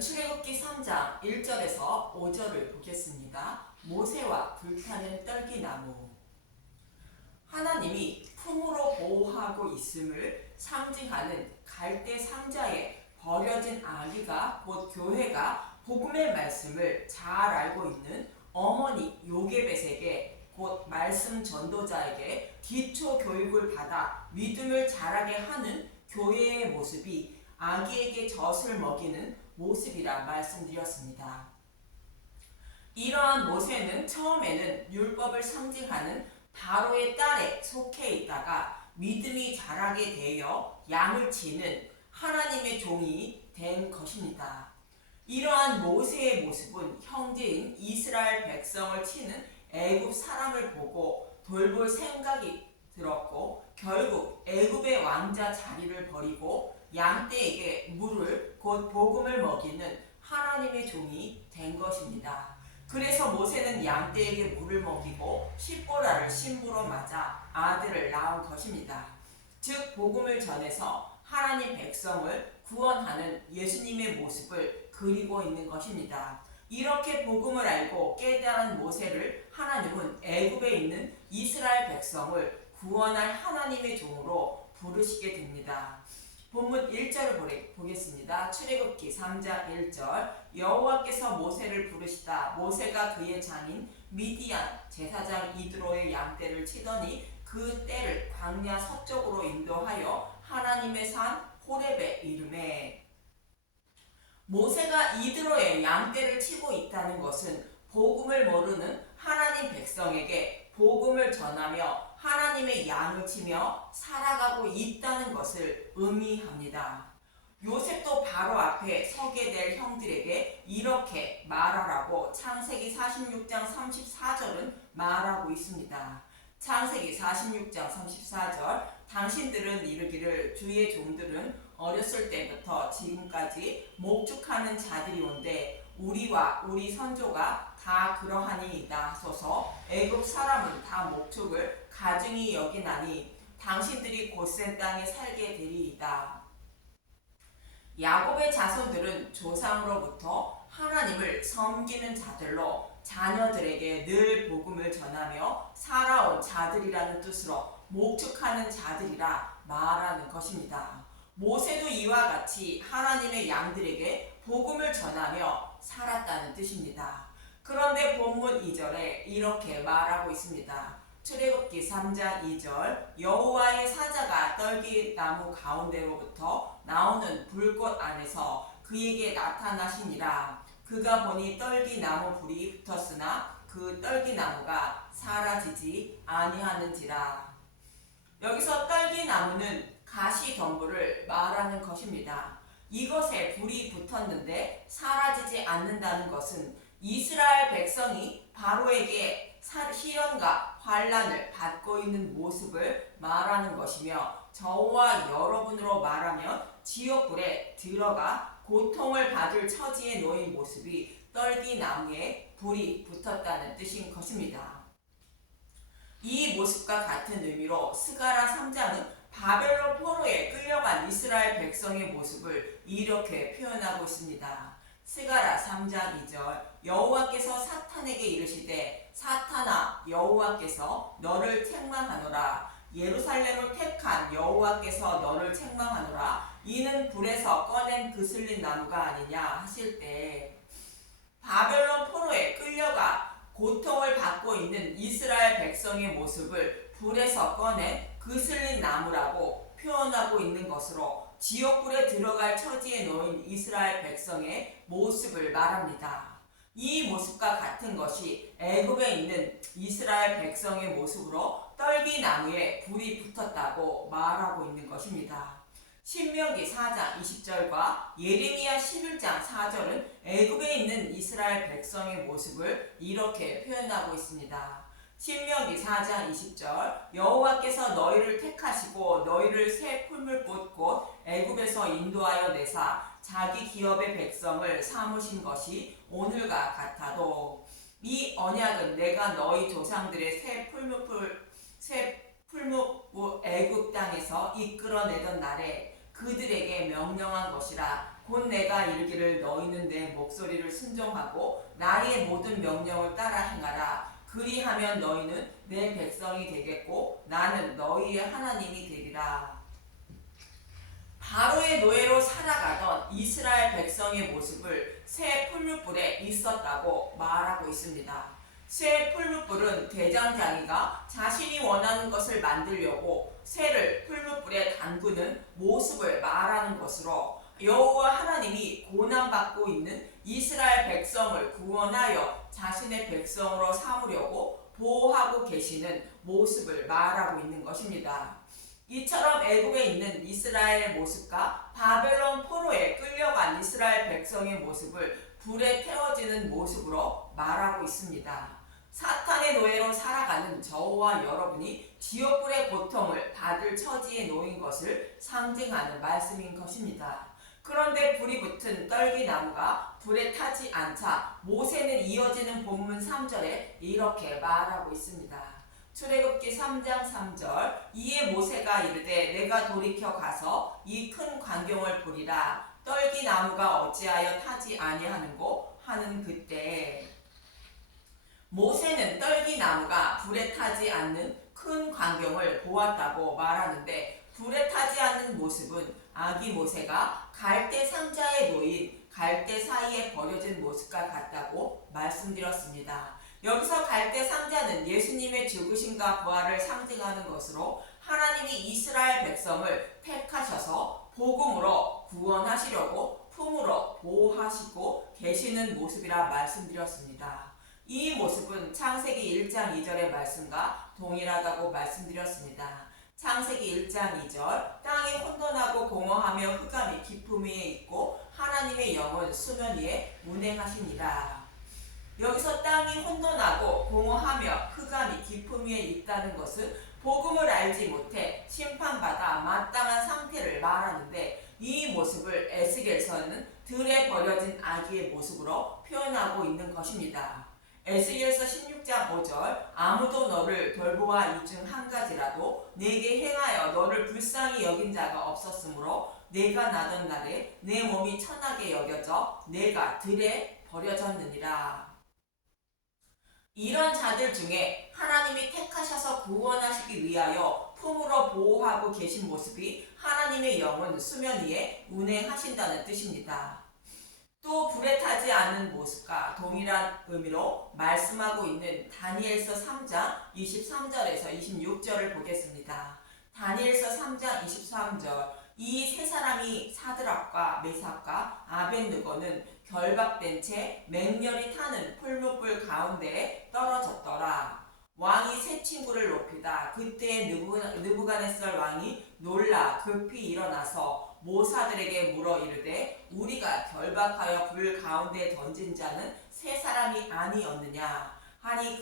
오늘은 출애굽기 3장 1절에서 5절을 보겠습니다. 모세와 불타는 떨기나무. 하나님이 품으로 보호하고 있음을 상징하는 갈대 상자에 버려진 아기가 곧 교회가 복음의 말씀을 잘 알고 있는 어머니 요게벳에게 곧 말씀 전도자에게 기초 교육을 받아 믿음을 자라게 하는 교회의 모습이 아기에게 젖을 먹이는 모습이라 말씀드렸습니다. 이러한 모세는 처음에는 율법을 상징하는 바로의 딸에 속해 있다가 믿음이 자라게 되어 양을 치는 하나님의 종이 된 것입니다. 이러한 모세의 모습은 형제인 이스라엘 백성을 치는 애굽 사람을 보고 돌볼 생각이 들었고 결국 애굽의 왕자 자리를 버리고 양떼에게 물을 곧 복음을 먹이는 하나님의 종이 된 것입니다. 그래서 모세는 양떼에게 물을 먹이고 십보라를 신부로 맞아 아들을 낳은 것입니다. 즉 복음을 전해서 하나님 백성을 구원하는 예수님의 모습을 그리고 있는 것입니다. 이렇게 복음을 알고 깨달은 모세를 하나님은 애굽에 있는 이스라엘 백성을 구원할 하나님의 종으로 부르시게 됩니다. 본문 1절을 보겠습니다. 출애굽기 3장 1절. 여호와께서 모세를 부르시다 모세가 그의 장인 미디안 제사장 이드로의 양떼를 치더니 그 떼를 광야 서쪽으로 인도하여 하나님의 산 호렙에 이르매. 모세가 이드로의 양떼를 치고 있다는 것은 복음을 모르는 하나님 백성에게 복음을 전하며 하나님의 양을 치며 살아가고 있다는 것을 의미합니다. 요셉도 바로 앞에 서게 될 형들에게 이렇게 말하라고 창세기 46장 34절은 말하고 있습니다. 창세기 46장 34절. 당신들은 이르기를 주의 종들은 어렸을 때부터 지금까지 목축하는 자들이 온데 우리와 우리 선조가 다 그러하니이다 하소서. 애굽 사람은 다 목축을 가증히 여기나니 당신들이 곧센 땅에 살게 되리이다. 야곱의 자손들은 조상으로부터 하나님을 섬기는 자들로 자녀들에게 늘 복음을 전하며 살아온 자들이라는 뜻으로 목축하는 자들이라 말하는 것입니다. 모세도 이와 같이 하나님의 양들에게 복음을 전하며 살았다는 뜻입니다. 그런데 본문 2절에 이렇게 말하고 있습니다. 출애굽기 3장 2절. 여호와의 사자가 떨기나무 가운데로부터 나오는 불꽃 안에서 그에게 나타나시니라. 그가 보니 떨기나무 불이 붙었으나 그 떨기나무가 사라지지 아니하는지라. 여기서 떨기나무는 가시덤불을 말하는 것입니다. 이것에 불이 붙었는데 사라지지 않는다는 것은 이스라엘 백성이 바로에게 시련과 환난을 받고 있는 모습을 말하는 것이며 저와 여러분으로 말하면 지옥불에 들어가 고통을 받을 처지에 놓인 모습이 떨기나무에 불이 붙었다는 뜻인 것입니다. 이 모습과 같은 의미로 스가랴 3장은 바벨론 포로에 끌려간 이스라엘 백성의 모습을 이렇게 표현하고 있습니다. 스가랴 3장 2절. 여호와께서 사탄에게 이르시되 사탄아 여호와께서 너를 책망하노라. 예루살렘을 택한 여호와께서 너를 책망하노라. 이는 불에서 꺼낸 그슬린 나무가 아니냐 하실 때 바벨론 포로에 끌려가 고통을 받고 있는 이스라엘 백성의 모습을 불에서 꺼낸 그슬린 나무라고 표현하고 있는 것으로 지옥불에 들어갈 처지에 놓인 이스라엘 백성의 모습을 말합니다. 이 모습과 같은 것이 애굽에 있는 이스라엘 백성의 모습으로 떨기나무에 불이 붙었다고 말하고 있는 것입니다. 신명기 4장 20절과 예레미야 11장 4절은 애굽에 있는 이스라엘 백성의 모습을 이렇게 표현하고 있습니다. 신명기 4장 20절. 여호와께서 너희를 택하시고 너희를 새 풀물꽃 곧 애굽에서 인도하여 내사 자기 기업의 백성을 삼으신 것이 오늘과 같아도 이 언약은 내가 너희 조상들의 새 풀무 애굽 땅에서 이끌어내던 날에 그들에게 명령한 것이라. 곧 내가 이르기를 너희는 내 목소리를 순종하고 나의 모든 명령을 따라 행하라. 그리하면 너희는 내 백성이 되겠고 나는 너희의 하나님이 되리라. 바로의 노예로 살아가던 이스라엘 백성의 모습을 새 풀무불에 있었다고 말하고 있습니다. 새 풀무불은 대장장이가 자신이 원하는 것을 만들려고 쇠를 풀무불에 담그는 모습을 말하는 것으로 여호와 하나님이 고난받고 있는 이스라엘 백성을 구원하여 자신의 백성으로 삼으려고 보호하고 계시는 모습을 말하고 있는 것입니다. 이처럼 애굽에 있는 이스라엘의 모습과 바벨론 포로에 끌려간 이스라엘 백성의 모습을 불에 태워지는 모습으로 말하고 있습니다. 사탄의 노예로 살아가는 저와 여러분이 지옥불의 고통을 받을 처지에 놓인 것을 상징하는 말씀인 것입니다. 그런데 불이 붙은 떨기나무가 불에 타지 않자 모세는 이어지는 본문 3절에 이렇게 말하고 있습니다. 출애굽기 3장 3절 이에 모세가 이르되 내가 돌이켜 가서 이 큰 광경을 보리라 떨기나무가 어찌하여 타지 아니하는고 하는 그때 모세는 떨기나무가 불에 타지 않는 큰 광경을 보았다고 말하는데 불에 타지 않는 모습은 아기 모세가 갈대 상자에 놓인 갈대 사이에 버려진 모습과 같다고 말씀드렸습니다. 여기서 갈대 상자는 예수님의 죽으심과 부활을 상징하는 것으로 하나님이 이스라엘 백성을 택하셔서 복음으로 구원하시려고 품으로 보호하시고 계시는 모습이라 말씀드렸습니다. 이 모습은 창세기 1장 2절의 말씀과 동일하다고 말씀드렸습니다. 창세기 1장 2절 땅이 혼돈하고 공허하며 흑암이 깊음 위에 있고 하나님의 영은 수면 위에 운행하시니라. 여기서 땅이 혼돈하고 공허하며 흑암이 깊음 위에 있다는 것은 복음을 알지 못해 심판받아 마땅한 상태를 말하는데 이 모습을 에스겔서는 들에 버려진 아기의 모습으로 표현하고 있는 것입니다. 에스겔서 16장 5절 아무도 너를 돌보아 이 중 한 가지라도 내게 행하여 너를 불쌍히 여긴 자가 없었으므로 내가 나던 날에 내 몸이 천하게 여겨져 내가 들에 버려졌느니라. 이런 자들 중에 하나님이 택하셔서 구원하시기 위하여 품으로 보호하고 계신 모습이 하나님의 영은 수면 위에 운행하신다는 뜻입니다. 또 불에 타지 않는 모습과 동일한 의미로 말씀하고 있는 다니엘서 3장 23절에서 26절을 보겠습니다. 다니엘서 3장 23절 이 세 사람이 사드락과 메삭과 아벳느고는 결박된 채 맹렬히 타는 풀무불 가운데에 떨어졌더라. 왕이 세 친구를 높이다. 그때 느부갓네살 왕이 놀라 급히 일어나서 모사들에게 물어 이르되 우리가 결박하여 불 가운데 던진 자는 세 사람이 아니었느냐 하니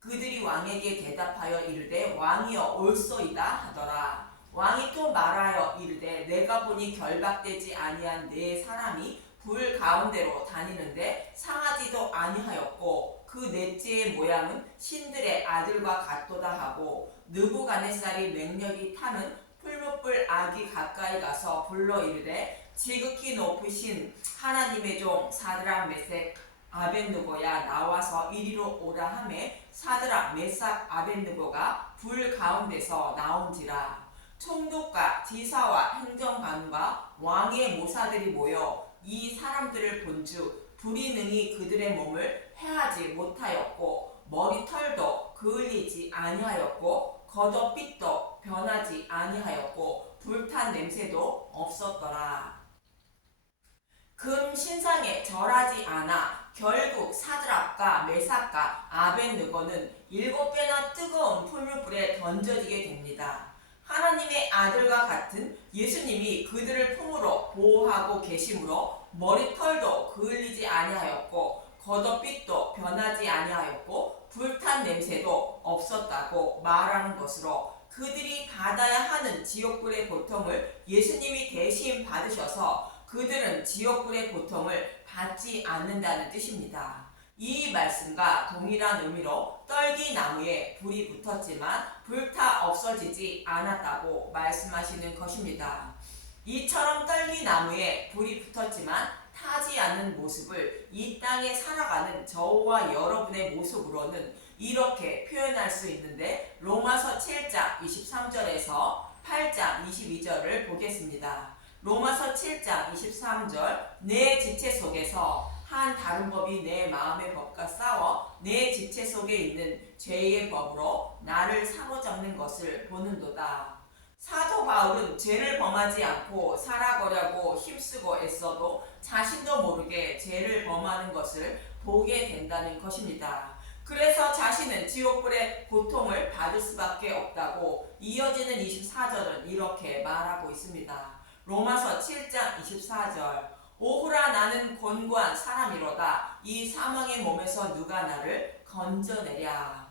그들이 왕에게 대답하여 이르되 왕이여 옳소이다 하더라. 왕이 또 말하여 이르되 내가 보니 결박되지 아니한 네 사람이 불 가운데로 다니는데 상하지도 아니하였고 그 넷째의 모양은 신들의 아들과 같도다 하고 느부갓네살이 맹렬히 타는 풀무불 아기 가까이 가서 불러 이르되 지극히 높으신 하나님의 종 사드락 메색 아벳느고야 나와서 이리로 오라 하매 사드락 메삭 아벳느고가 불 가운데서 나온지라. 총독과 지사와 행정관과 왕의 모사들이 모여 이 사람들을 본즉 불이 능히 그들의 몸을 해하지 못하였고 머리털도 그을리지 아니하였고 겉옷빛도 변하지 아니하였고 불탄 냄새도 없었더라. 금 신상에 절하지 않아 결국 사드락과 메삭과 아벳느고는 7배나 뜨거운 풀무불에 던져지게 됩니다. 하나님의 아들과 같은 예수님이 그들을 품으로 보호하고 계심으로 머리털도 그을리지 아니하였고 겉옷빛도 변하지 아니하였고 불탄 냄새도 없었다고 말하는 것으로 그들이 받아야 하는 지옥불의 고통을 예수님이 대신 받으셔서 그들은 지옥불의 고통을 받지 않는다는 뜻입니다. 이 말씀과 동일한 의미로 떨기나무에 불이 붙었지만 불타 없어지지 않았다고 말씀하시는 것입니다. 이처럼 떨기나무에 불이 붙었지만 타지 않는 모습을 이 땅에 살아가는 저와 여러분의 모습으로는 이렇게 표현할 수 있는데, 로마서 7장 23절에서 8장 22절을 보겠습니다. 로마서 7장 23절, 내 지체 속에서 한 다른 법이 내 마음의 법과 싸워 내 지체 속에 있는 죄의 법으로 나를 사로잡는 것을 보는도다. 사도 바울은 죄를 범하지 않고 살아가려고 힘쓰고 애써도 자신도 모르게 죄를 범하는 것을 보게 된다는 것입니다. 그래서 자신은 지옥불의 고통을 받을 수밖에 없다고 이어지는 24절은 이렇게 말하고 있습니다. 로마서 7장 24절, 오호라 나는 곤고한 사람이로다. 이 사망의 몸에서 누가 나를 건져내랴.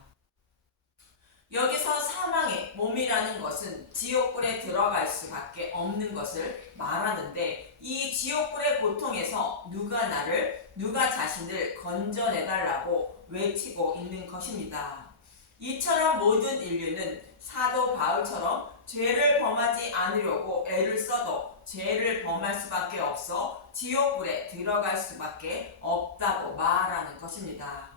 여기서 사망의 몸이라는 것은 지옥불에 들어갈 수밖에 없는 것을 말하는데, 이 지옥불의 고통에서 누가 자신을 건져내달라고 외치고 있는 것입니다. 이처럼 모든 인류는 사도 바울처럼 죄를 범하지 않으려고 애를 써도 죄를 범할 수밖에 없어 지옥불에 들어갈 수밖에 없다고 말하는 것입니다.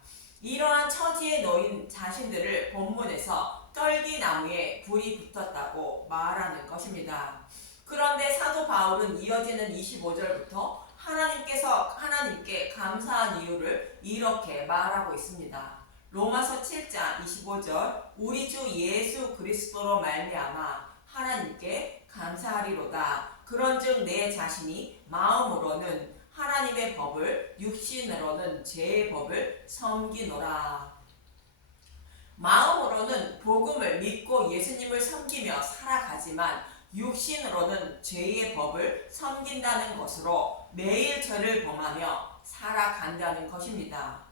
이러한 처지에 놓인 자신들을 본문에서 떨기나무에 불이 붙었다고 말하는 것입니다. 그런데 사도 바울은 이어지는 25절부터 하나님께 감사한 이유를 이렇게 말하고 있습니다. 로마서 7장 25절, 우리 주 예수 그리스도로 말미암아 하나님께 감사하리로다. 그런즉 내 자신이 마음으로는 하나님의 법을, 육신으로는 죄의 법을 섬기노라. 마음으로는 복음을 믿고 예수님을 섬기며 살아가지만 육신으로는 죄의 법을 섬긴다는 것으로 매일 죄를 범하며 살아간다는 것입니다.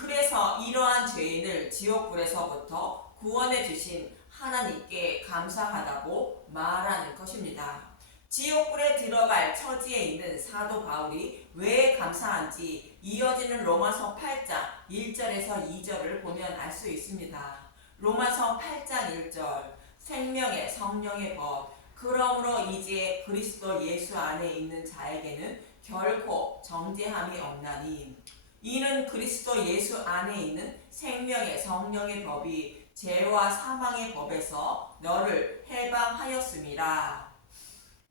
그래서 이러한 죄인을 지옥불에서부터 구원해 주신 하나님께 감사하다고 말하는 것입니다. 지옥불에 들어갈 처지에 있는 사도 바울이 왜 감사한지 이어지는 로마서 8장 1절에서 2절을 보면 알 수 있습니다. 로마서 8장 1절, 생명의 성령의 법, 그러므로 이제 그리스도 예수 안에 있는 자에게는 결코 정죄함이 없나니, 이는 그리스도 예수 안에 있는 생명의 성령의 법이 죄와 사망의 법에서 너를 해방하였음이라.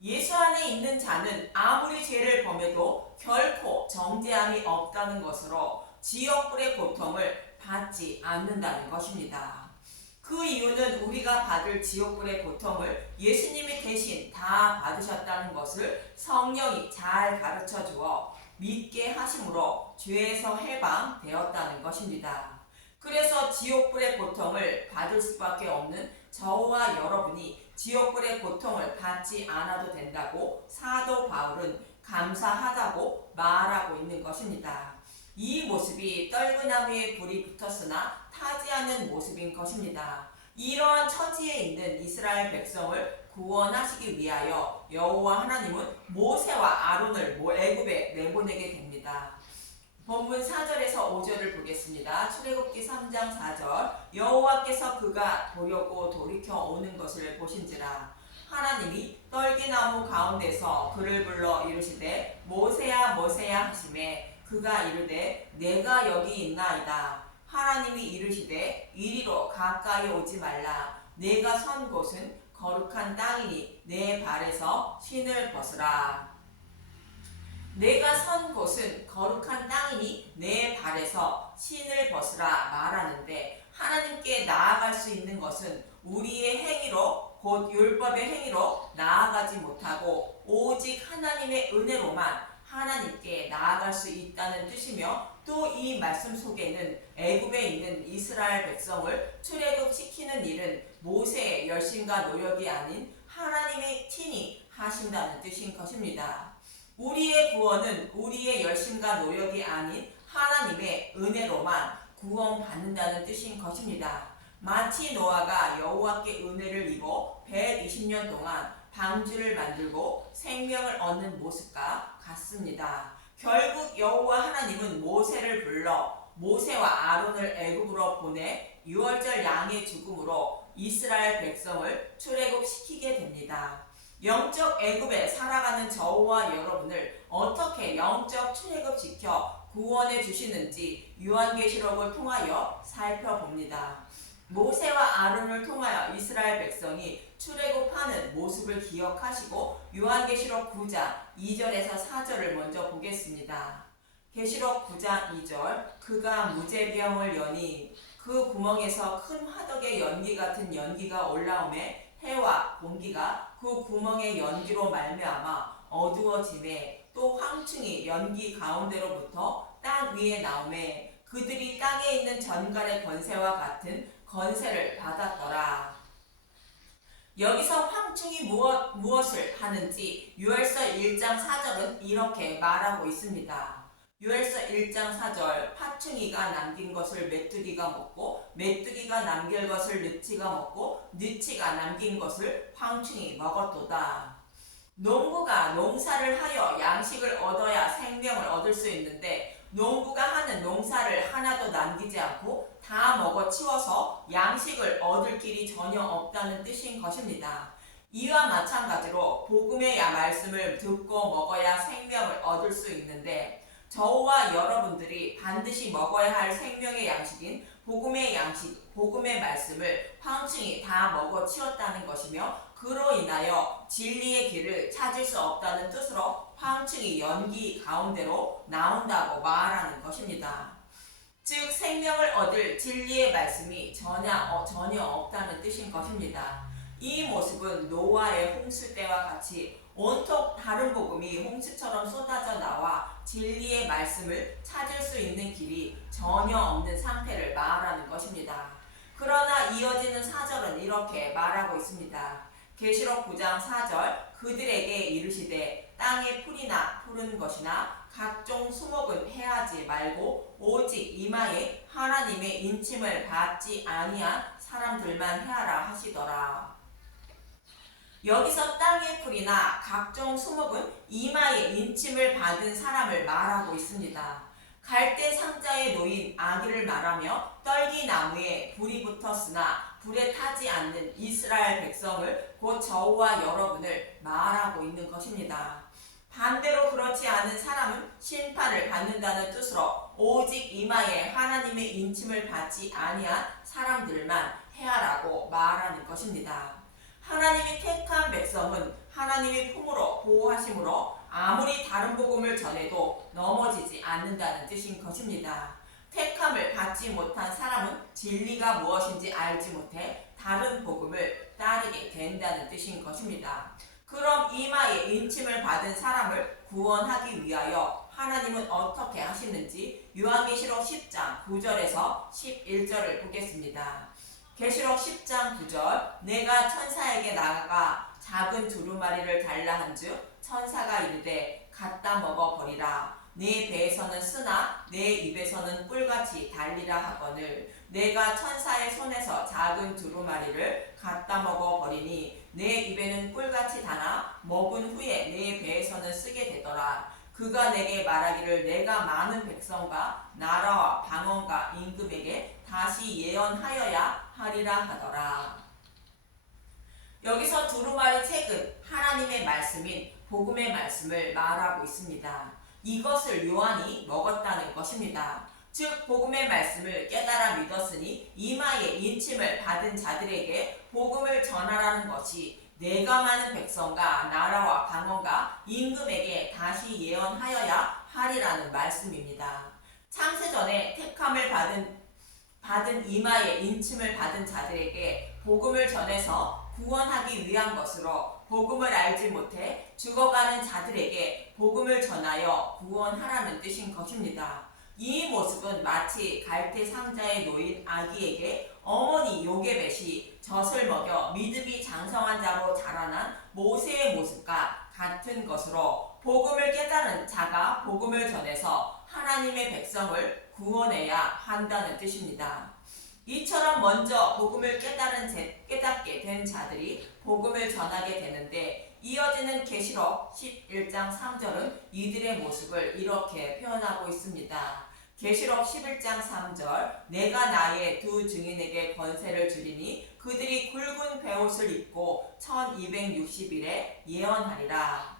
예수 안에 있는 자는 아무리 죄를 범해도 결코 정죄함이 없다는 것으로 지옥불의 고통을 받지 않는다는 것입니다. 그 이유는 우리가 받을 지옥불의 고통을 예수님이 대신 다 받으셨다는 것을 성령이 잘 가르쳐 주어 믿게 하심으로 죄에서 해방되었다는 것입니다. 그래서 지옥불의 고통을 받을 수밖에 없는 저와 여러분이 지옥불의 고통을 받지 않아도 된다고 사도 바울은 감사하다고 말하고 있는 것입니다. 이 모습이 떨그나무에 불이 붙었으나 타지 않는 모습인 것입니다. 이러한 처지에 있는 이스라엘 백성을 구원하시기 위하여 여호와 하나님은 모세와 아론을 애굽에 내보내게 됩니다. 본문 4절에서 5절을 보겠습니다. 출애굽기 3장 4절, 여호와께서 그가 보려고 돌이켜 오는 것을 보신지라 하나님이 떨기나무 가운데서 그를 불러 이르시되 모세야 모세야 하시매 그가 이르되 내가 여기 있나이다. 하나님이 이르시되 이리로 가까이 오지 말라. 내가 선 곳은 거룩한 땅이니 내 발에서 신을 벗으라. 내가 선 곳은 거룩한 땅이니 내 발에서 신을 벗으라 말하는데, 하나님께 나아갈 수 있는 것은 우리의 행위로, 곧 율법의 행위로 나아가지 못하고 오직 하나님의 은혜로만 하나님께 나아갈 수 있다는 뜻이며, 또 이 말씀 속에는 애굽에 있는 이스라엘 백성을 출애굽시키는 일은 모세의 열심과 노력이 아닌 하나님의 친히 하신다는 뜻인 것입니다. 우리의 구원은 우리의 열심과 노력이 아닌 하나님의 은혜로만 구원받는다는 뜻인 것입니다. 마치 노아가 여호와께 은혜를 입어 120년 동안 방주를 만들고 생명을 얻는 모습과 같습니다. 결국 여호와 하나님은 모세를 불러 모세와 아론을 애굽으로 보내 유월절 양의 죽음으로 이스라엘 백성을 출애굽시키게 됩니다. 영적 애굽에 살아가는 저와 여러분을 어떻게 영적 출애굽시켜 구원해 주시는지 요한계시록을 통하여 살펴봅니다. 모세와 아론을 통하여 이스라엘 백성이 출애굽하는 모습을 기억하시고 요한계시록 9장 2절에서 4절을 먼저 보겠습니다. 계시록 9장 2절 그가 무제병을 여니 그 구멍에서 큰 화덕의 연기 같은 연기가 올라오매 해와 공기가 그 구멍의 연기로 말미암아 어두워지매 또 황충이 연기 가운데로부터 땅 위에 나오매 그들이 땅에 있는 전갈의 권세와 같은 건세를 받았더라. 여기서 황충이 무엇을 하는지 요엘서 1장 4절은 이렇게 말하고 있습니다. 요엘서 1장 4절 파충이가 남긴 것을 메뚜기가 먹고 메뚜기가 남길 것을 느치가 먹고 느치가 남긴 것을 황충이 먹었도다. 농부가 농사를 하여 양식을 얻어야 생명을 얻을 수 있는데 농부가 하는 농사를 하나도 남기지 않고 다 먹어치워서 양식을 얻을 길이 전혀 없다는 뜻인 것입니다. 이와 마찬가지로 복음의 말씀을 듣고 먹어야 생명을 얻을 수 있는데 저와 여러분들이 반드시 먹어야 할 생명의 양식인 복음의 말씀을 황충이 다 먹어치웠다는 것이며 그로 인하여 진리의 길을 찾을 수 없다는 뜻으로 황충이 연기 가운데로 나온다고 말하는 것입니다. 즉 생명을 얻을 진리의 말씀이 전혀 없다는 뜻인 것입니다. 이 모습은 노아의 홍수 때와 같이 온통 다른 복음이 홍수처럼 쏟아져 나와 진리의 말씀을 찾을 수 있는 길이 전혀 없는 상태를 말하는 것입니다. 그러나 이어지는 4절은 이렇게 말하고 있습니다. 계시록 9장 4절 그들에게 이르시되 땅의 풀이나 푸른 것이나 각종 수목은 해하지 말고 오직 이마에 하나님의 인침을 받지 아니한 사람들만 해하라 하시더라. 여기서 땅의 풀이나 각종 수목은 이마에 인침을 받은 사람을 말하고 있습니다. 갈대 상자에 놓인 아기를 말하며 떨기나무에 불이 붙었으나 불에 타지 않는 이스라엘 백성을 곧 저와 여러분을 말하고 있는 것입니다. 반대로 그렇지 않은 사람은 심판을 받는다는 뜻으로 오직 이마에 하나님의 인침을 받지 아니한 사람들만 해하라고 말하는 것입니다. 하나님이 택한 백성은 하나님의 품으로 보호하심으로 아무리 다른 복음을 전해도 넘어지지 않는다는 뜻인 것입니다. 택함을 받지 못한 사람은 진리가 무엇인지 알지 못해 다른 복음을 따르게 된다는 뜻인 것입니다. 그럼 이마에 인침을 받은 사람을 구원하기 위하여 하나님은 어떻게 하시는지 요한계시록 10장 9절에서 11절을 보겠습니다. 계시록 10장 9절 내가 천사에게 나아가 작은 두루마리를 달라 한즉 천사가 이르되 갖다 먹어 버리라. 네 배에서는 쓰나 내 입에서는 꿀같이 달리라 하거늘 내가 천사의 손에서 작은 두루마리를 갖다 먹어 버리니 내 입에는 꿀같이 다나 먹은 후에 내 배에서는 쓰게 되더라. 그가 내게 말하기를 내가 많은 백성과 나라와 방언과 임금에게 다시 예언하여야 하리라 하더라. 여기서 두루마리 책은 하나님의 말씀인 복음의 말씀을 말하고 있습니다. 이것을 요한이 먹었다는 것입니다. 즉 복음의 말씀을 깨달아 믿었으니 이마에 인침을 받은 자들에게 복음을 전하라는 것이 내가 많은 백성과 나라와 방언과 임금에게 다시 예언하여야 하리라는 말씀입니다. 창세전에 택함을 받은 이마에 인침을 받은 자들에게 복음을 전해서 구원하기 위한 것으로 복음을 알지 못해 죽어가는 자들에게 복음을 전하여 구원하라는 뜻인 것입니다. 이 모습은 마치 갈대 상자에 놓인 아기에게 어머니 요게벳이 젖을 먹여 믿음이 장성한 자로 자라난 모세의 모습과 같은 것으로 복음을 깨달은 자가 복음을 전해서 하나님의 백성을 구원해야 한다는 뜻입니다. 이처럼 먼저 복음을 깨닫게 된 자들이 복음을 전하게 되는데 이어지는 계시록 11장 3절은 이들의 모습을 이렇게 표현하고 있습니다. 계시록 11장 3절 내가 나의 두 증인에게 권세를 주리니 그들이 굵은 베옷을 입고 1260일에 예언하리라.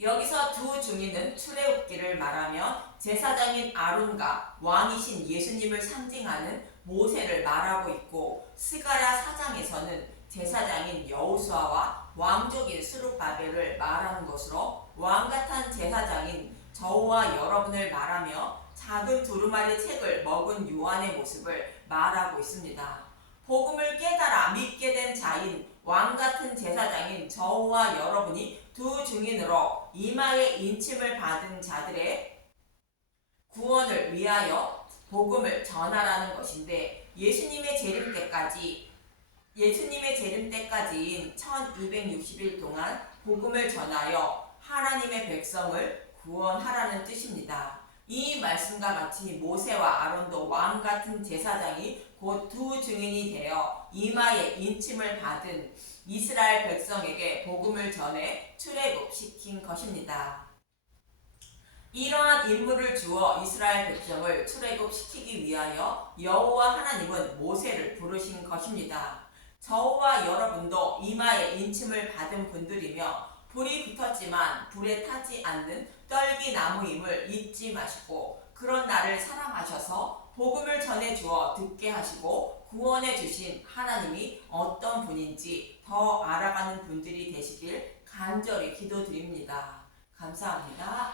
여기서 두 증인은 출애굽기를 말하며 제사장인 아론과 왕이신 예수님을 상징하는 모세를 말하고 있고, 스가랴 4장에서는 제사장인 여호수아와 왕족인 스룹바벨을 말하는 것으로 왕같은 제사장인 저와 여러분을 말하며 작은 두루마리 책을 먹은 요한의 모습을 말하고 있습니다. 복음을 깨달아 믿게 된 자인 왕같은 제사장인 저와 여러분이 두 증인으로 이마에 인침을 받은 자들의 구원을 위하여 복음을 전하라는 것인데, 예수님의 재림 때까지인 1260일 동안 복음을 전하여 하나님의 백성을 구원하라는 뜻입니다. 이 말씀과 같이 모세와 아론도 왕같은 제사장이 곧 두 증인이 되어 이마에 인침을 받은 이스라엘 백성에게 복음을 전해 출애굽시킨 것입니다. 이러한 임무를 주어 이스라엘 백성을 출애굽시키기 위하여 여호와 하나님은 모세를 부르신 것입니다. 저와 여러분도 이마에 인침을 받은 분들이며 불이 붙었지만 불에 타지 않는 떨기나무임을 잊지 마시고, 그런 나를 사랑하셔서 복음을 전해주어 듣게 하시고 구원해 주신 하나님이 어떤 분인지 더 알아가는 분들이 되시길 간절히 기도드립니다. 감사합니다.